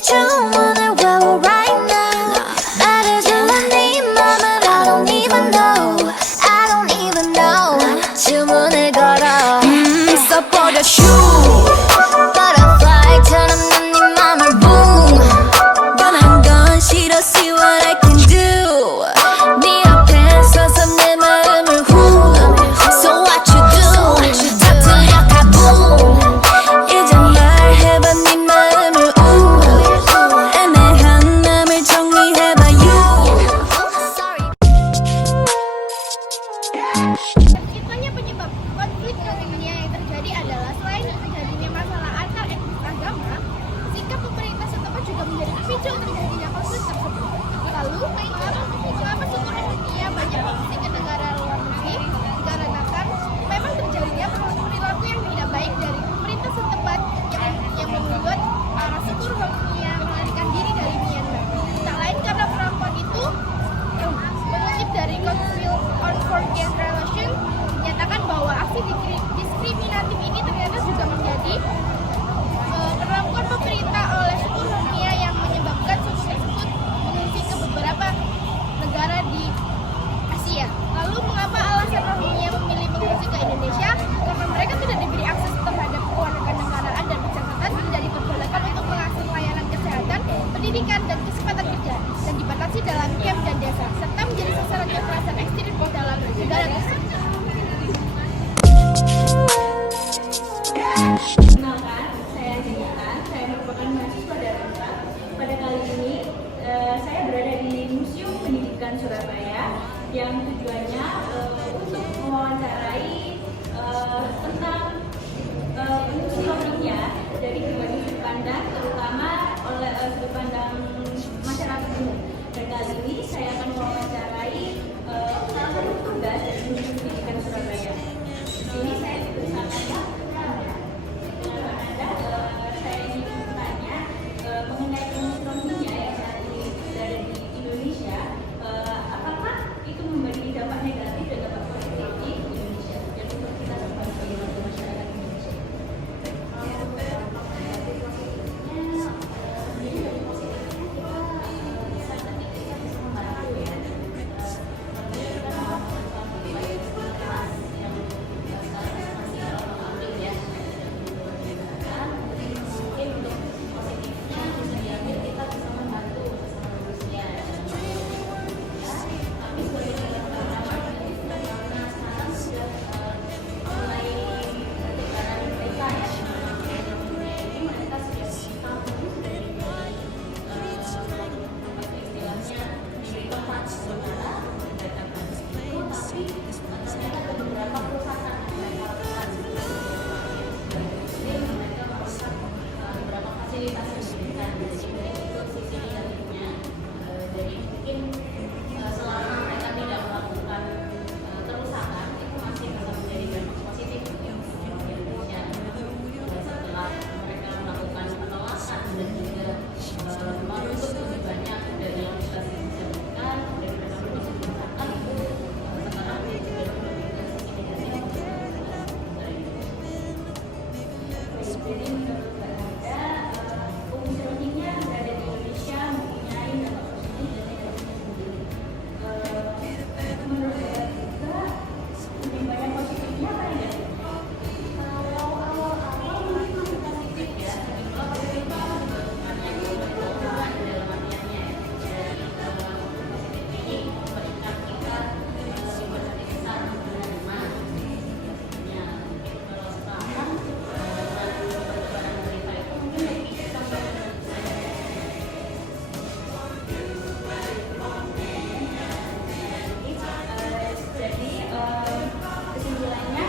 주문을 외워 right now. 말해줄래 네 맘을 I don't even know. I don't even know. 주문을 걸어 있어버려 shoot. Butterfly처럼 난 네 맘을 boom. 변한 건 싫어 see what I can do. 네 앞에 서서 내 마음을 who. So what you do. 터뜨려 가boom. 이제 말해봐 네 마음을 애매한 맘을 정리해봐 you. Resikonya penyebab konflik dunia yang terjadi adalah selain terjadinya masalah antar etnis agama, sikap pemerintah setempat juga menjadi pemicu terjadinya konflik tersebut. Lalu, mengapa suku dunia banyak mengungsi ke negara luar negeri? Dikarenakan memang terjadinya perilaku yang tidak baik dari pemerintah setempat yang membuat para suku Rohingya melarikan diri dari Myanmar. Tak lain karena perempuan itu mengutip dari Council on Foreign Relations menyatakan bahwa aksi diskriminatif ini ternyata juga menjadi perlakuan pemerintah oleh suku Rohingya yang menyebabkan suku tersebut mengungsi ke beberapa negara di Asia. Lalu mengapa alasan Rohingya memilih mengungsi ke Indonesia? Karena mereka tidak diberi akses terhadap kewarganegaraan dan pencatatan, tidak diperbolehkan untuk mengakses layanan kesehatan, pendidikan, dan kesempatan kerja, dan dibatasi dalam camp dan desa, serta menjadi sasaran kekerasan ekstrim dalam negara tersebut. Perkenalkan, saya Jenitan, saya merupakan mahasiswa Darmata. Pada kali ini, saya berada di Museum Pendidikan Surabaya yang tujuannya untuk mewawancarai tentang fungsi Rohingya dari berbagai sudut pandang, terutama oleh sudut pandang masyarakat umum. Dan kali ini saya akan mewawancarai salah satu tugas dari Museum Pendidikan Surabaya. Di sini saya bersama saya ingin bertanya mengenai fungsi Rohingya yang saat ini berada di Indonesia. Apakah itu memberi dampak negatif dan dampak positif di Indonesia dan untuk kita sebagai masyarakat Indonesia? Jadi dari positifnya kita bisa ketika bisa membantu ya. Kita yang sekarang masih aktif ya. Mungkin untuk positifnya bisa diambil kita bisa membantu sesama manusia. Tapi sebagai catatan karena sekarang sudah mulai ketegangan mereka ya. Jadi mereka sudah tahu dari istilahnya diberi tempat sementara mendatangkan itu, tapi ternyata ada beberapa kerusakan yang mereka lakukan. Jadi mereka merusak beberapa fasilitas yang diberikan. Jadi mungkin itu sisi negatifnya. Jadi mungkin selama mereka tidak melakukan kerusakan itu masih bisa menjadi dampak positif untuk Indonesia. Setelah mereka melakukan penolakan dan juga menuntut lebih banyak dari yang sudah disebutkan, dari mereka menuntut kerusakan itu sekarang juga memberikan sisi negatif dari jadi menurut Mbak Nada, fungsi Rohingya berada di Indonesia mempunyai dampak positif dan negatifnya sendiri. Menurut Mbak Nada, lebih banyak positifnya apa negatifnya? Kalau awal-awal mungkin positif ya, kalau positif hanya keuntungan dalam artiannya dan positif ini memberikan kita sebagai besar menerima. Ya, mungkin kalau sekarang perkembangan berita itu mungkin lebih sampai jadi kesimpulannya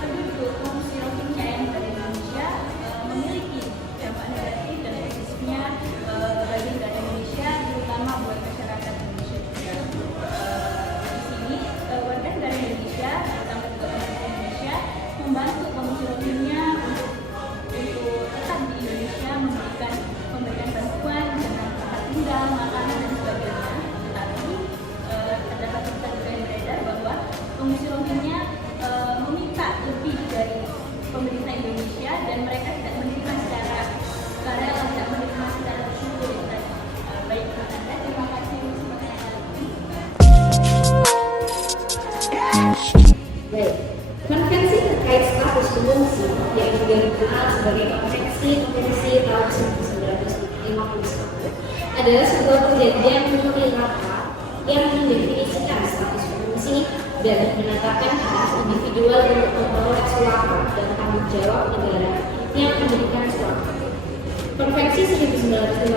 penduduk pengungsi Rohingya yang berada di Indonesia memiliki dampak negatif dan positifnya bagi negara Indonesia, terutama buat masyarakat Indonesia juga. Di sini warga negara Indonesia, terutama juga warga Indonesia, membantu pengungsi Rohingya untuk tetap di Indonesia, memberikan bantuan dengan tempat tinggal, makanan dan sebagainya. Tetapi terdapat berita juga yang beredar bahwa pengungsi Rohingya meminta lebih dari pemerintah Indonesia dan mereka tidak menerima secara sukarela, tidak menerima secara dikenal sebagai konvensi tahun 1951 adalah sebuah perjanjian multilateral yang mendefinisikan status fungsi dan menetapkan hak individual untuk memperoleh suaka dan tanggung jawab negara yang memberikan suaka. Konvensi 1951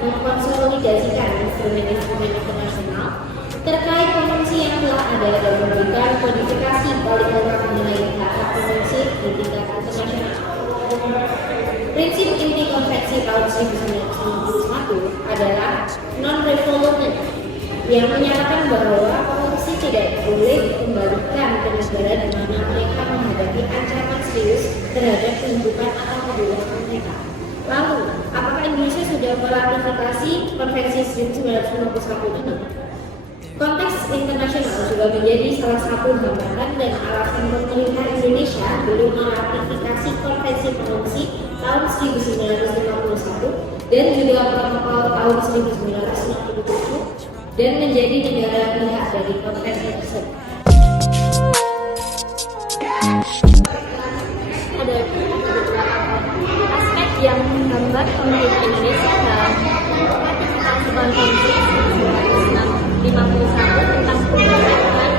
mengkonsolidasikan instrumen-instrumen internasional terkait konvensi yang telah ada dan memberikan kodifikasi balik lagi mengenai hak konvensi di tingkat internasional. Prinsip inti konvensi tahun 1951 adalah non-refoulement yang menyatakan bahwa korupsi tidak boleh dikembalikan ke negara di mana mereka menghadapi ancaman serius terhadap kehidupan atau kebebasan mereka. Lalu, apakah Indonesia sudah meratifikasi konvensi 1951 ini? Konteks internasional juga menjadi salah satu hambatan dan alasan pemerintah Indonesia belum meratifikasi konvensi pengungsi tahun 1951 dan juga protokol tahun 1967 dan menjadi negara pihak dari konvensi tersebut. Ada beberapa aspek yang menghambat pemerintah Indonesia dalam ratifikasi konvensi 1951 tentang pendidikan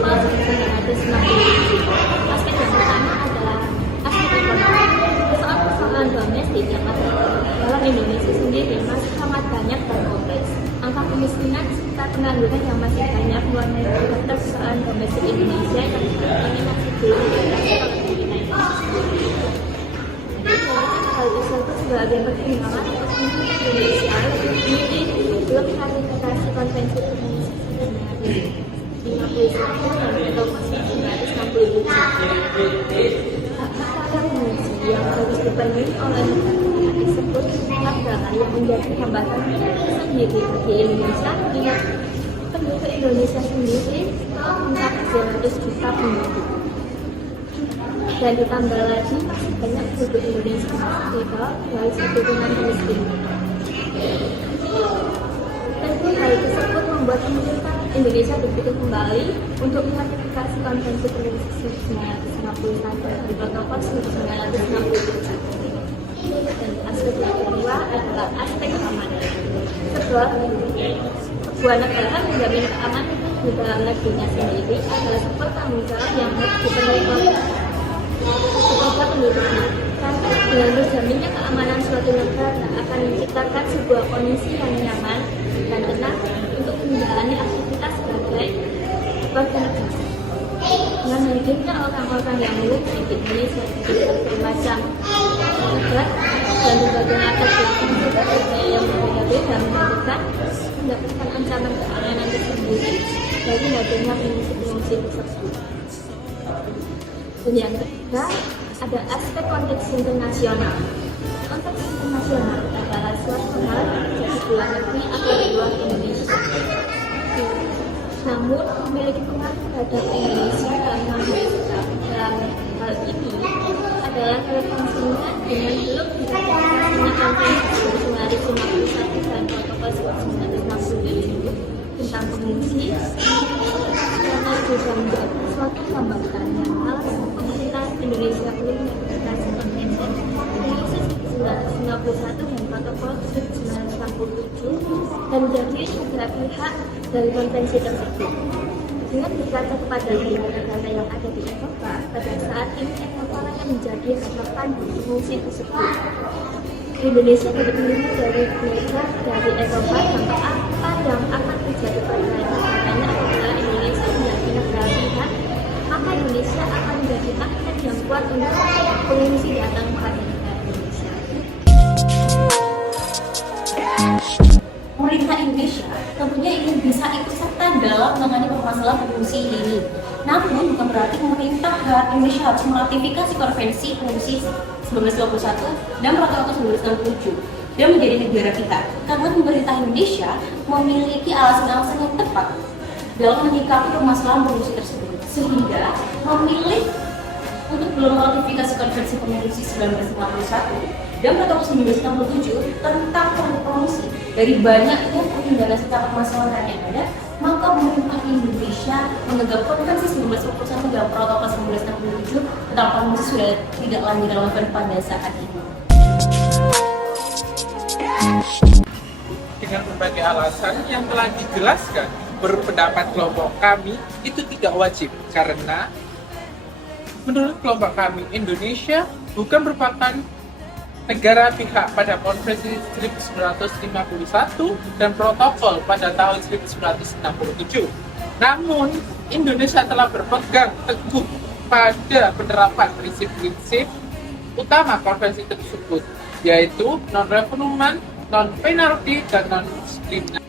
tahun 1997. Aspek yang pertama adalah aspek ekonomi. Persoalan domestik yang ada dalam Indonesia sendiri masih sangat banyak dan kompleks. Angka kemiskinan serta pengangguran yang masih banyak mewarnai persoalan domestik Indonesia yang saat ini masih belum diatasi oleh pemerintah Indonesia. Hal tersebut sebagai pertimbangan Indonesia memilih belum ratifikasi konvensi pengungsi 1951 atau 1967. Hak pengungsi yang harus dipenuhi oleh negara tersebut adalah yang menjadi hambatan sendiri bagi Indonesia. Penduduk Indonesia sendiri telah mencapai 200 juta penduduk. Dan ditambah lagi masih banyak penduduk Indonesia di bawah dari keturunan miskin. Tentu hal tersebut membuat pemerintah Indonesia berpikir kembali untuk meratifikasi konvensi pengungsi 1951 di protokol 1967. Dan aspek yang kedua adalah aspek keamanan. Sebuah negara menjamin keamanan di dalam negerinya sendiri adalah sebuah tanggung jawab yang harus dipenuhi oleh setiap penduduknya. Karena dengan terjaminnya keamanan suatu negara akan menciptakan sebuah kondisi yang nyaman dan tenang untuk menjalani aktivitas sebagai warga negara. Dengan hadirnya orang-orang yang mengungsi di Indonesia dari berbagai macam negara dan berbagai latar belakang yang berbeda-beda mendapatkan ancaman keamanan tersendiri bagi hadirnya pengungsi tersebut. Dan yang ketiga ada aspek konteks internasional. Konteks internasional adalah suatu hal di luar negeri atau di luar Indonesia, namun memiliki pengaruh terhadap Indonesia dalam hal ini adalah relevansinya dengan belum diratifikasinya konvensi 1951 dan protokol 1967 tentang pengungsi, karena juga menjadi suatu hambatan yang alasan pemerintah Indonesia belum meratifikasi konvensi 1951 dan protokol 1967 dan menjadi negara pihak dari konvensi tersebut. Dengan berkaca kepada negara-negara yang ada di Eropa, pada saat ini Eropa yang menjadi harapan pengungsi tersebut. Indonesia dapat melihat dari belajar dari Eropa tentang apa yang akan terjadi pada negaranya apabila Indonesia menjadi negara pihak, maka Indonesia akan menjadi magnet yang kuat untuk pengungsi datang kepada negara Indonesia. Pemerintah Indonesia tentunya ingin bisa ikut serta dalam menangani permasalahan pengungsi ini. Namun bukan berarti pemerintah Indonesia harus meratifikasi konvensi pengungsi 1951 dan protokol 1967 dan menjadi negara kita. Karena pemerintah Indonesia memiliki alasan-alasan yang tepat dalam menyikapi permasalahan pengungsi tersebut, sehingga memilih untuk belum meratifikasi konvensi pengungsi 1951 dan protokol 1967 tentang pengungsi. Dari banyaknya pertimbangan serta permasalahan yang ada, maka pemerintah Indonesia menggenggam konvensi 1941 dan protokol 1967 tentang pengungsi sudah tidak lagi relevan pada saat ini. Dengan berbagai alasan yang telah dijelaskan, berpendapat kelompok kami itu tidak wajib karena menurut kelompok kami Indonesia bukan merupakan negara pihak pada Konvensi 1951 dan protokol pada tahun 1967. Namun, Indonesia telah berpegang teguh pada penerapan prinsip-prinsip utama konvensi tersebut, yaitu non-refoulement, non-penalty, dan non-diskriminasi.